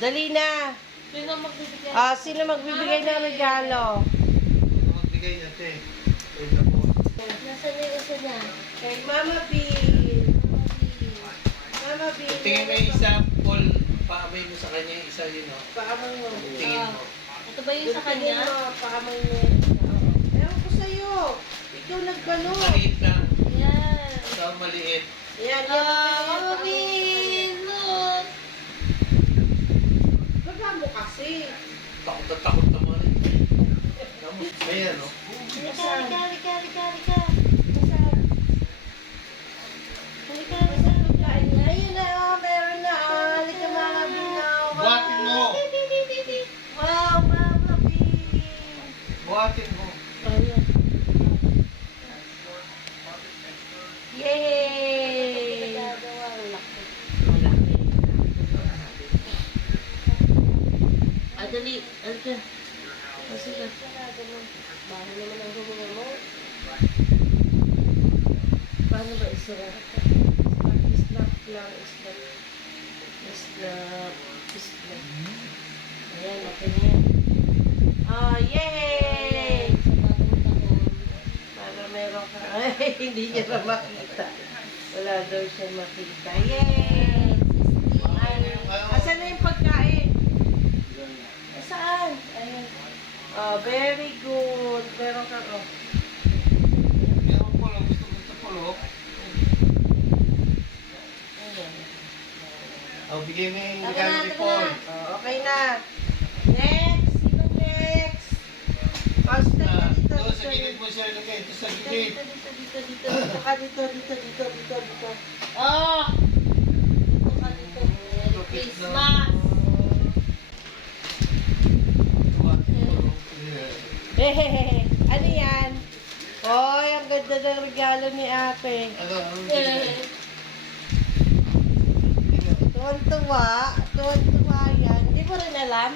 Dali na. Sino magbibigay? Sino magbibigay ng regalo? Sino magbigay natin? Nasaan na yung isa niya? Kay Mama B. Mama B. Tingin mo yung isa, Paul, paamay mo sa kanya yung isa yun, no? Paamay mo. Tingin mo. Ito ba yung sa kanya? Paamay mo. Ewan ko sa'yo. Ikaw nagbalot. Maliit lang. Yan. Ikaw maliit. Yan, yan. Mama B! Look! Baga mo kasi. Takot na takot naman. Ayan, no? Halika, halika, halika, halika, halika. Nasaan? Halika, halika. Ayun na, meron na. Halika Mama B na. Buhatin mo! Wow, Mama B. Buhatin mo. Ayan. Yay! Nagagawa, laki. Malaki. Dali. Halika. Kasi ka. Bago naman ang gumawa mo. Paano ba isura? Islap lang, islap. Islap. Ayan, okay na yan. Yay! Sa bagong taon. Para meron ka. Ay, hindi niya na makita. Wala daw siya makita. Yay! Asan na yung pagkain? Saan? Ayun. Very good. Meron ka, Meron po lang. Gusto po lang. Bigay mo yung regalo ni Paul. Okay na. Next. Sino next? Basta na dito. Doon sa gilid mo siya ilagay. Ito sa gilid. Dito ka dito. Oh! Ito ka dito. Merry Christmas! Hehehe. Ano yan? Oy, ang ganda ng regalo ni ate. Ano bigay? Tuwan-tuwa yan. Hindi mo rin alam?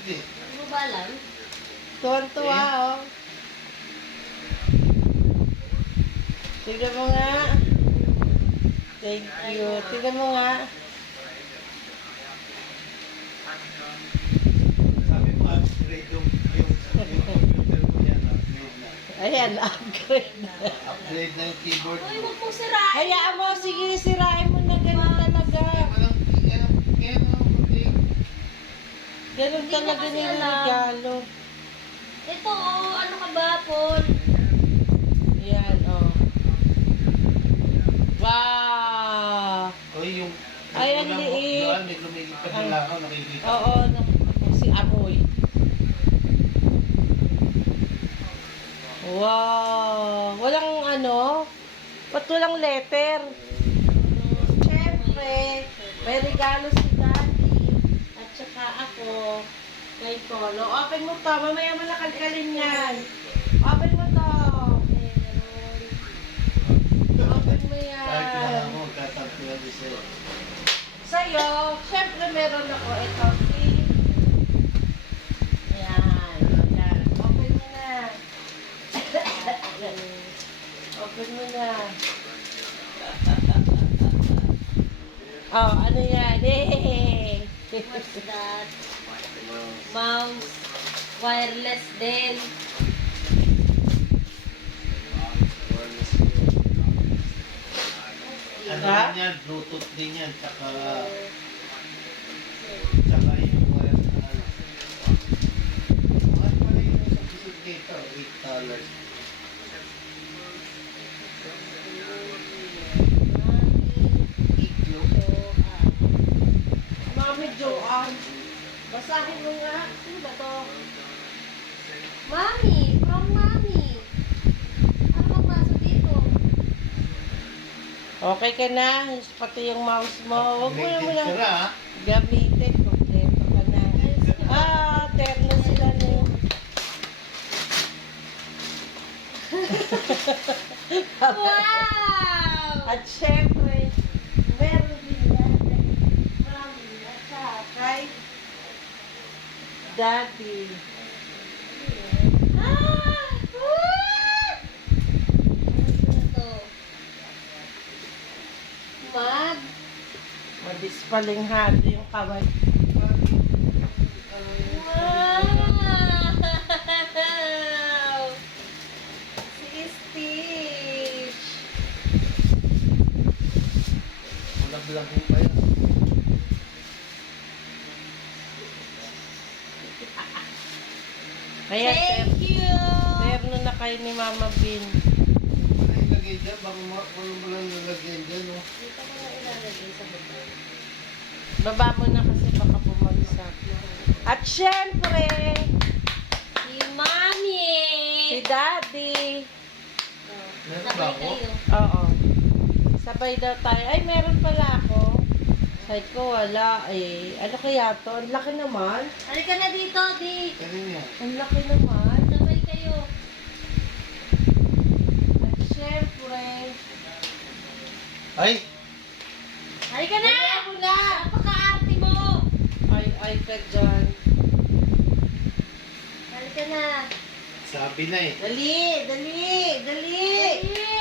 Hindi. Ano ba alam? Tuwan-tuwa, oh. Tignan mo nga. Thank you. Tignan mo nga. Sabi mo, upgrade yung computer mo yan. Upgrade na. Ayan, upgrade na. Upgrade na yung keyboard Uy, mo. huwag mong sirain! Hayaan mo, sige, sirain mo na ganun talaga. Ganun Hindi na talaga kasi yung alam. regalo. Ito, oh, ano ka ba, Paul? Ayan, oh. Wow! Uy, yung... Ay, ang liit. Doon, may lumilipad na lakaw, nakikita. Oo, si Amoy. Wow! Walang ano? Ba't walang letter? Siyempre, may regalo si Daddy at saka ako kay Polo. Open mo to. Mamaya mo nakalkalin yan. Open mo to. Open mo Kahit yan. kailangan mo, katampilan din sa'yo. Sa'yo, syempre meron ako ito. Ayan. Ayan. Open mo na. Ayan. Open mo na. Oh, ano yan? Hey! What's that? Mouse. Wireless din. Ano Ha? din yan, Bluetooth din yan, tsaka yung wire na ano. Ano pala yun sa pisod dito? $8. Iglo. Mami Joanne. Basahin mo nga. Ano ba to? Mami! From Mami! Ano bang nasa dito? Okay ka na? Pati yung mouse mo. Huwag mo na Rated ka na, ha? gamitin. Kompleto ka na. Terno sila na yun. Wow! At syempre, meron din yan. Mami at saka kay Daddy. Ah! Ano to? Mad. Madispalingado yung kamay. laki pa yan. Kaya, Thank you! terno na kayo ni Mama Bin. Ano ilagay dyan? Baka walang walang nalagyan dyan, no? Dito ko na ilalagay sa baba. Baba mo na kasi baka bumagsak. At syempre, Si Mami! si Daddy. Meron ba Sabay ako? kayo. Oo. Sabay daw tayo. Ay, meron pala ako. Sabi ko, wala eh. Ano kaya to? Ang laki naman. Halika na dito, Di. Kanina yan. Ang laki naman. Sabay kayo. At syempre, Ay! Halika na! Halika mo na! Napaka-arte mo! ay ka dyan. Halika na. Sabi na eh. Dali! Dali! Dali! Dali!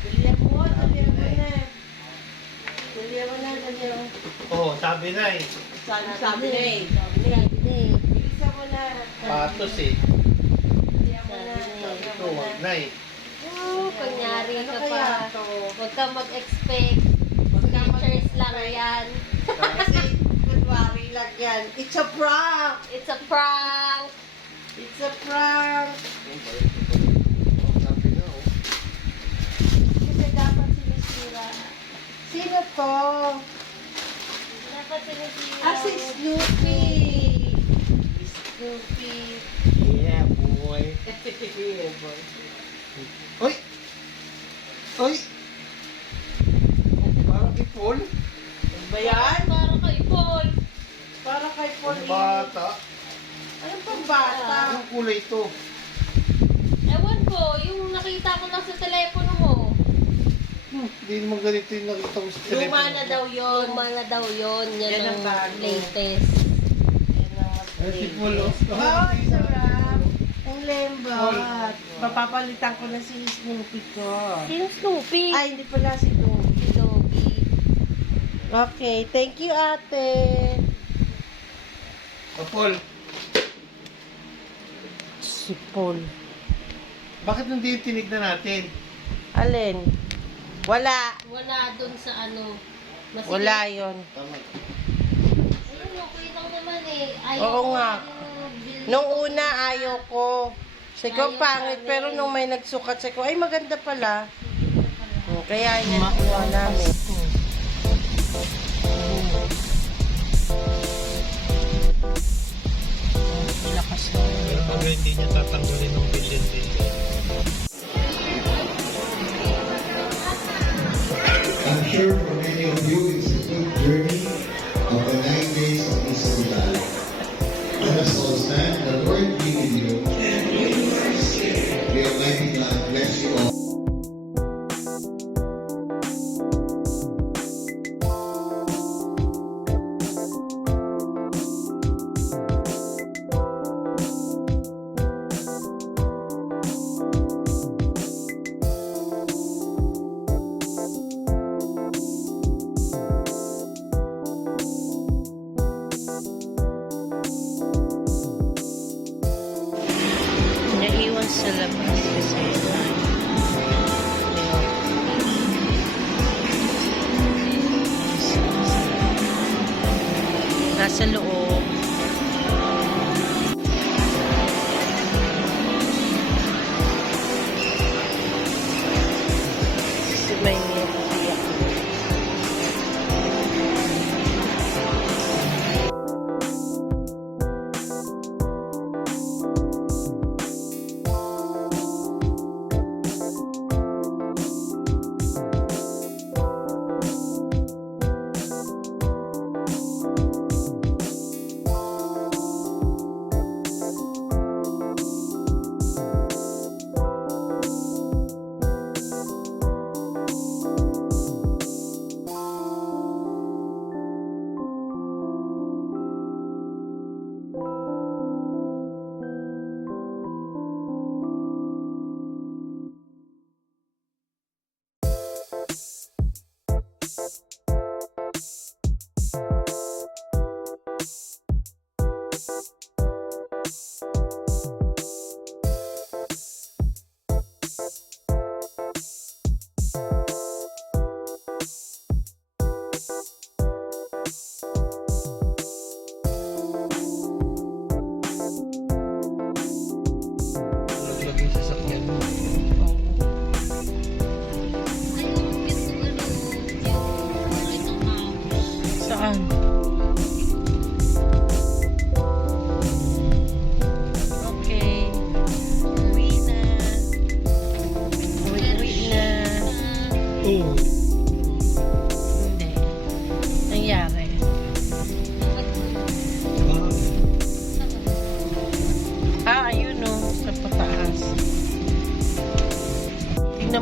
Dali mo! Dali mo na! Dali mo na! Dali mo. Oo, sabi na eh. Sabi na eh. Sabi na eh. Di. Bilisan mo na. Patos eh. Dali mo na. Sabi Dali ko, mo wag na. na eh. Oh, kunyari Ano ka kaya pa. to? Huwag kang mag-expect. Pictures lang yan. Kasi, kunwari lang yan. It's a prank! It's a prank! It's a prank! Sabi na oh. Kasi dapat sinisira. Sino to? Dapat sinisira. Ah, si Snoopy! Snoopy! Yeah, boy. Yeah, boy. Uy! Uy! Parang ipol. Ano ba yan? Para kay Paul. Para kay Paul. Ang bata. Ano pang bata? Anong kulay ito? Ewan ko, yung nakita ko lang sa telepono mo. Hindi naman ganito yung nakita ko sa telepono. Luma na daw yun. Yung mga daw yun. Yan, Yan ang ang bago. latest. Yan ang mas Ay, si Paul, oh. Oh, sarap. Ang lembot. Papapalitan ko na si Snoopy ko. Sino Snoopy? Ay, hindi pala si Dobby. Dobby. Okay, thank you, ate. Paul, Si Paul. bakit hindi yung tinignan natin? Alin? Wala. Wala dun sa ano. Masigit. Wala yon. Tama. Ayun, okay lang naman eh. Ayaw Oo ko nga. yung building Nung ko. una, ayaw ko. Sabi ko, Ayaw pangit. namin. Pero nung may nagsukat, sabi ko, ay, maganda pala. Kaya yan, nakuha namin. Lakas na. Pero pag hindi niya tatanggalin ng billion din. I'm sure for many of you it's a good journey of the 9 days of Easter Valley. Let us all stand. The Lord be with you. May Almighty God bless you all. Naiwan sa labas kasi nasa loob. Si may iyak.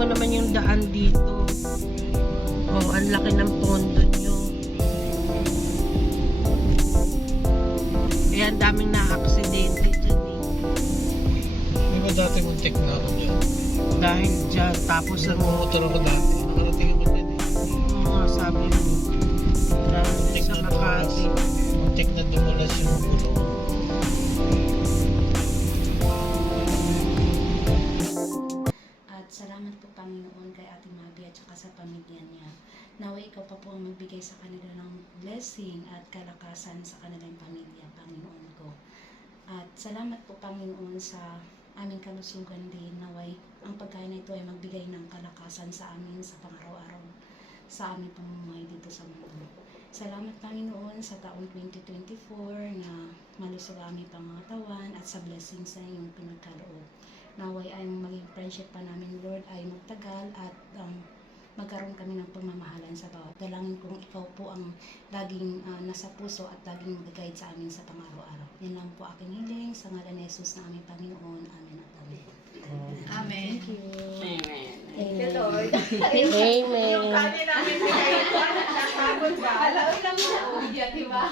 mo naman yung daan dito. Oh, ang laki ng pondo nyo. Kaya ang daming na-aksidente dyan eh. Di ba dati muntik na ako dyan? Dahil dyan, tapos ang Motor ako dati. Nakarating ako dyan eh. mga sabi mo, dahil Muntik sa na dumulas. Makati. Muntik na dumulas yung gulong. At salamat po Panginoon kay Ate Mabi at saka sa pamilya niya. Naway ikaw pa po ang magbigay sa kanila ng blessing at kalakasan sa kanilang pamilya, Panginoon ko. At salamat po Panginoon sa aming kalusugan din. Naway ang pagkain na ito ay magbigay ng kalakasan sa amin sa pang-araw-araw sa aming pamumuhay dito sa mundo. Salamat Panginoon sa taong 2024 na malusog ang aming pangangatawan at sa blessings na iyong pinagkaloob. Naway ay maging friendship pa namin, Lord, ay magtagal at magkaroon kami ng pagmamahalan sa bawat. Dalangin kong ikaw po ang laging nasa puso at laging mag-guide sa amin sa pang-araw-araw. Yan lang po aking hiling sa ngalan ni Jesus na aming Panginoon. Amen at amen. Amen. Thank you. Amen. Thank you, Lord. Amen. Yung kanin namin pinayuan, nakapagod ba? Alaon lang na. Yan, di ba?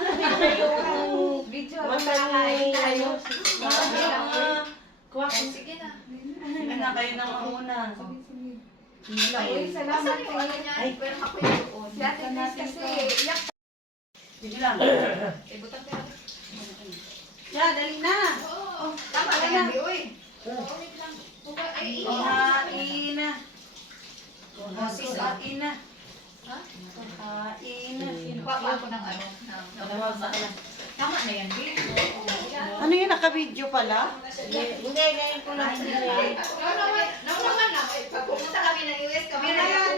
Yung video, makakain tayo. Kuha ko. Sige na. Ano kayo na mauna? Uy, salamat po. Ay, pero ako yung doon. Si Ate Chris kasi, iyak. Sige lang. Eh, butang pera. Ya, dali na. Oo. Tama na yan, di, uy. Ulit lang. Ay, Kuhain na. Kuhain na. Ha? Kuhain na. Kuha ako ng ano. Tama na yan, di. Ano yun, naka-video pala? Hindi, ngayon ko lang. Naman na. Pag pumunta kami ng US, kami na yan.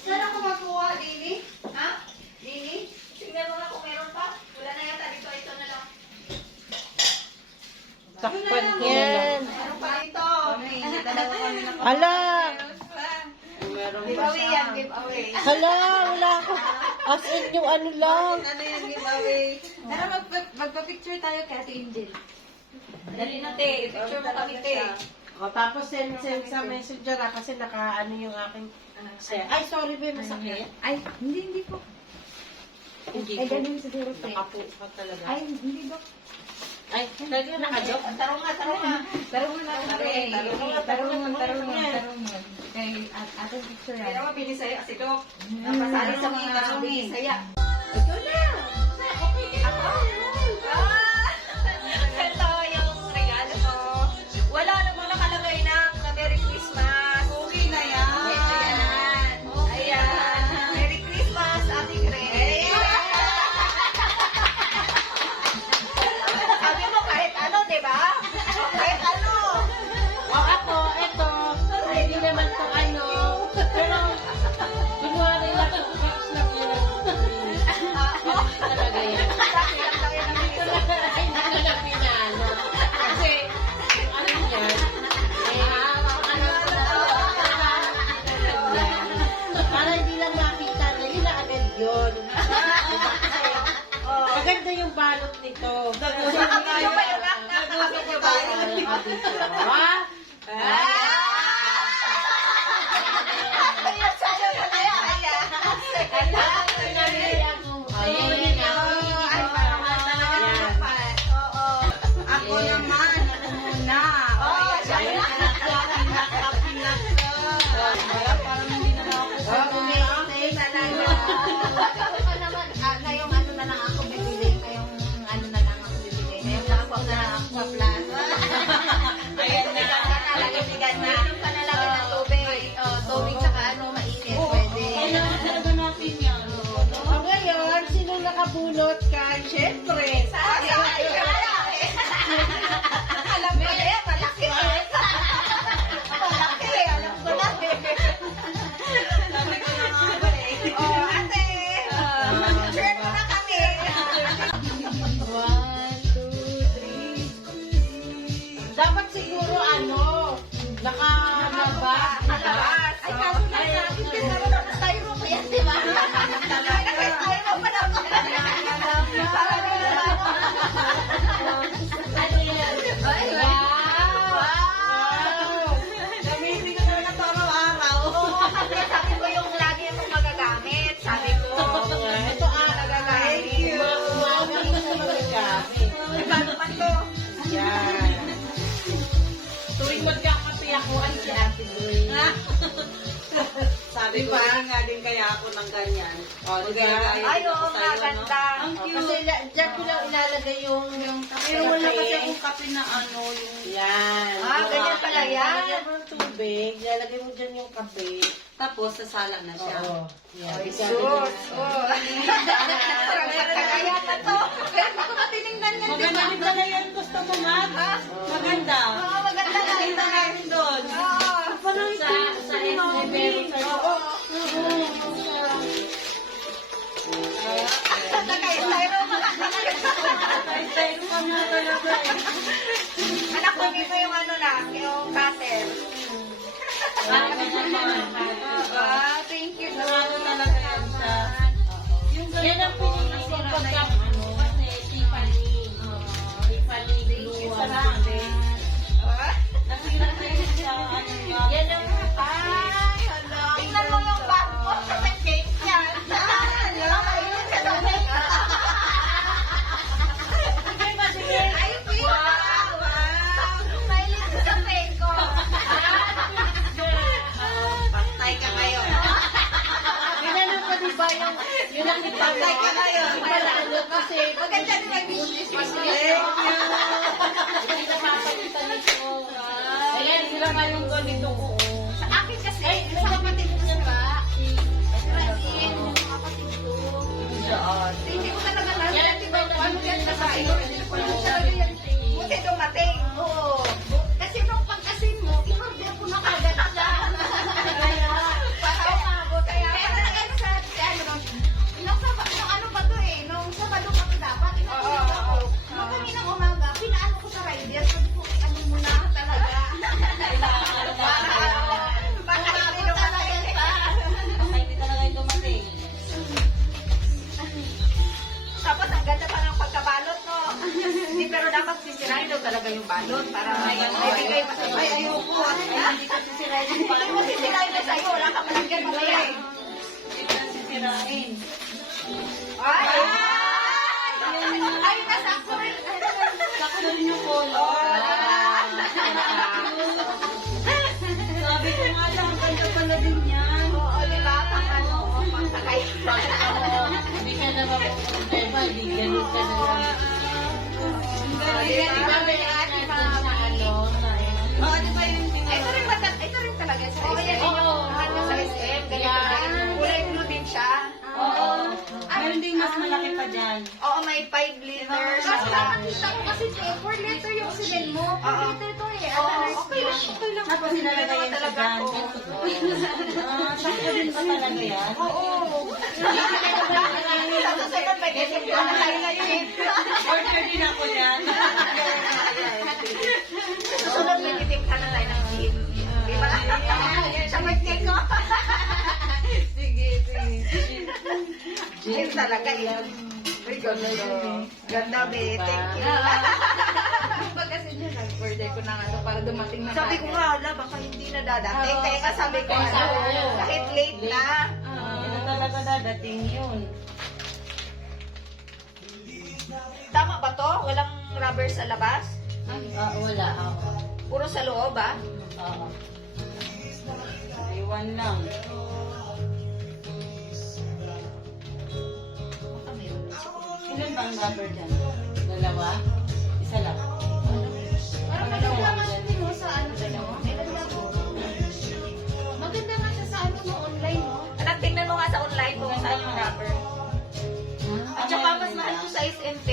Saan ako magkuha, Dini? Ha? Dini? Tingnan mo nga kung meron pa. Wala na yata dito. Ito na lang. Takpan yan. Meron pa dito. Dalawa kami na. Hala! Meron pa Giveaway siya. yan, giveaway. Hala, wala ako. As in yung ano lang. Ano yan, giveaway? Tara, magpa-picture tayo kay Ate Angel. Dali na, te. Picture mo kami, te. O, tapos send sa messenger kasi naka-ano yung aking share. Ay, sorry ba, masakit? Ay, hindi po. Hindi Ay, ko. ganun siguro po. Nakapo ka talaga. Ay, hindi ba? Ay, talaga naka-joke? Taro nga. Tarungan natin. Tarungan. Kay ating picture Kaya yan. naman, pili sa'yo kasi Dok. Napasali sa mga bigay saya. Ikaw na! Okay na! Ako? Ito yung regalo ko. Wala namang nakalagay na Merry Christmas. Okay na yan. Ito yan. Ayan. Merry Christmas, Ate Grace. Sabi mo kahit ano, di ba? Kahit ano. O ako, eto, hindi naman to ano, pero kunwari lang ito, flex lang yun. Talaga yan. Ito lang, hindi ko na pinano. Kasi, ano yan, para hindi lang makita na yun na agad yun. Maganda yung balot nito. Nakakita nyo ba yun? Nakakita nyo ba yun? Ha? Ako naman, ako muna. Parang hindi na ako ngayong ano na lang ako bibili. Ngayong ano na lang ako bibili. Ngayong ako na aqua plus. Ayan na. Nalagyan na. Inom ka na lang ng tubig. Tubig saka ano, mainit. Pwede. Kailangan talaga natin yan. O ngayon, sino nakabunot ka? Siyempre. Alam ko na yan, malaki eh. Malaki, alam ko na eh. Sabi ko na nga ba eh. Oh, ate. Share mo na kami. 1, 2, 3. Dapat siguro ano, nakalabas. Malabas. Ay, kaso na natin. Kasi naman styro pa yan, di ba? Naka-styro pa na ako. Para di na lang. Ano yan? Ay, Wow! Gamitin ko talaga paano man to? Yan. Tuwing magkakapiyakuan si Ate Gray. Sabi ko, nga din kaya ako ng ganyan. O, di ba? Ay, oo nga, ganda. Ang kasi dyan ko lang ilalagay yung Pero wala kasi akong kape na ano, yung... Yan. Ganyan pala yan. Lalagyan mo ng tubig, lalagay mo dyan yung kape. Tapos, sasala na siya. Oo. Yan. Ay, sus. Parang pagkakaya na to. Pero hindi ko matinignan yan, di ba? Maganda rin pala yan. Gusto mo, Ma'am? Maganda. Oo, maganda na rin Kita natin doon. Oo. Sa SB meron tayo. Tayo pa nga talaga eh. Anak ko, dito yung ano na, yung cutter. Thank you. Ano talaga yan siya. Yung Yan ang ganito, pinili ko nasira pag na yung ano. kasi Tiffany. Tiffany glue. Nasira na yung sa ano niya. Yan ang Ay, hala. Tingnan mo yung bag mo sa may cake yan. Hala, ayun sa lamig. Sige ba, sige. Ayun, wow, wow. Mahilig ko sa cake ko. Patay ka ngayon. Ginano pa di ba yung ang Patay ka ngayon. Palalo kasi Maganda din may business. hindi napapalitan nito. Ayan, sila nga yung ganito ko. Sa akin kasi, sa kapatid ko siya ba? Francine, kapatid ko. Hindi ko talaga alam. Yan, Di ba, ano yan sa kayo? Hindi ko alam talaga yan. Buti dumating. Oo. Kasi nung pagkasin mo, in-order ko na kagad siya. Para umabot. Kaya nag-ano sa ano, nung ano pa to eh, nung Sabado pa to dapat, in-order ko ako. Nung kaninang umaga, pinaano ko sa rider, sabi ko, ano mo na talaga. Para ako talaga siya. Hindi talaga yung dumating. Tapos ang ganda pa ng pagkabalot, no? Hindi, pero dapat sisirain daw talaga yung balot para may bigay pa sa'yo. Ay, ayoko. Hindi ka sisirain yung Hindi mo sisirain na sa'yo. Wala ka malagyan mamaya. Hindi ka sisirain. Ay! Ay, nasakto rin. Sakto rin yung color. Sabi ko nga lang, ang ganda pala din yan. Oo, di ba? Pang ano, pang sakay. Hindi ka na problema, hindi ganun ka na lang. Di ba, may ate pa. Oo, di ba yung Ito rin talaga sa SM. Oo. Ano sa SM, ganito din. Kulay blue din siya. Oo. Meron ding mas malaki pa dyan. Oo, may 5 liters. Kasi nakakita ko kasi 4 liter yung silin mo. 4 liter to eh. Okay lang, okay lang. Tapos nilalagay yan sa Talaga dyan. ako. Sakto din ba talaga yan? Oo. Sa susunod may ganyan ko na tayo na yun. Order din ako dyan. Sa susunod may titim ka na tayo ng gin. Di ba? Sa birthday ko. Sige, sige. Gin talaga yan. Uy, ganda yun. Ganda, be. Thank you. Pag kasi niya, nag-birthday ko na ano para dumating na. Sabi ko nga, hala, baka hindi na dadating. Kaya nga sabi ko, kahit late na. Hindi na talaga dadating yun. Tama ba to? Walang rubber sa labas? Wala ako. Puro sa loob, ah? Oo. Iwan lang. Ilan ba ang rubber dyan? Dalawa? Isa lang. Parang maganda nga din mo sa ano ba no? Maganda nga siya sa ano mo online mo. Anak, tingnan mo nga sa online kung saan yung rubber. At saka mas mahal ko sa SMT.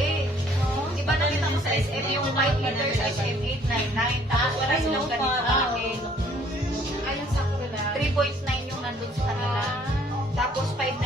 Di ba nakita ko sa SM yung 5 liters SM 899. Tapos wala silang ganito kalaki. Ayun sa kanila. 3.9 yung nandun sa kanila. Tapos 5